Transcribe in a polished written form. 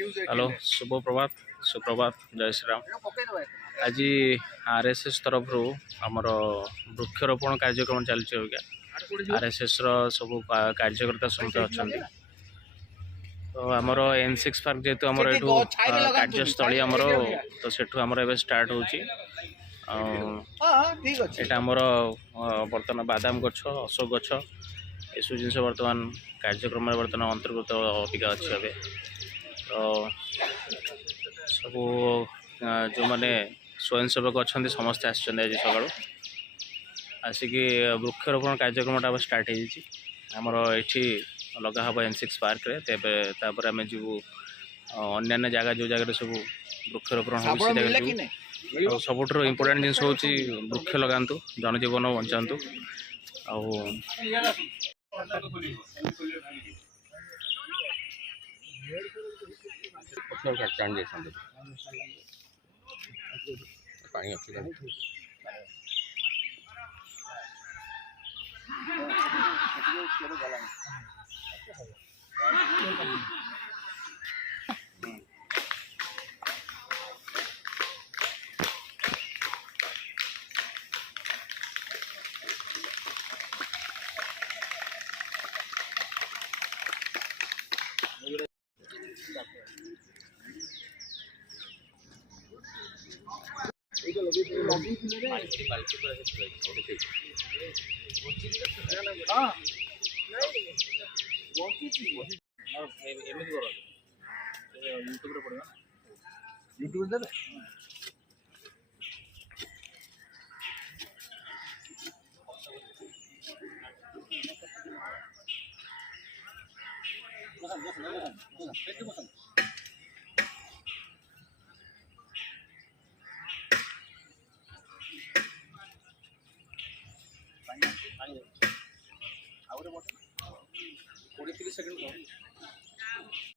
Hello शुभ प्रभात सुप्रभात जय श्री राम। आज आरएसएस तरफ आमर वृक्षरोपण कार्यक्रम चलती आरएसएस सब कार्यकर्ता समस्त अच्छा तो आमर N6 पार्क जेहेतु आमर एठू कार्यस्थली आमर तो सेठू आमर एबे स्टार्ट होची एटा आमर बर्तमान बादाम गछ अशोक गछ एसବୁ जिनस बर्तमान कार्यक्रम बर्तमान अंतर्गत अधिका अच्छी ए तो सब जो मैंने स्वयंसेवक अच्छा समस्ते आज सका आसिक वृक्षरोपण कार्यक्रम स्टार्ट होमर ये लगा हम N6 पार्क रे तेपर आम जीवु अन्य जगह जो जगह सब वृक्षरोपण हो सबुठ इम्पोर्टाट जिन हूँ वृक्ष लगातु जनजीवन बचातु पानी अच्छी यूट्यूब और 20-30 सेकंड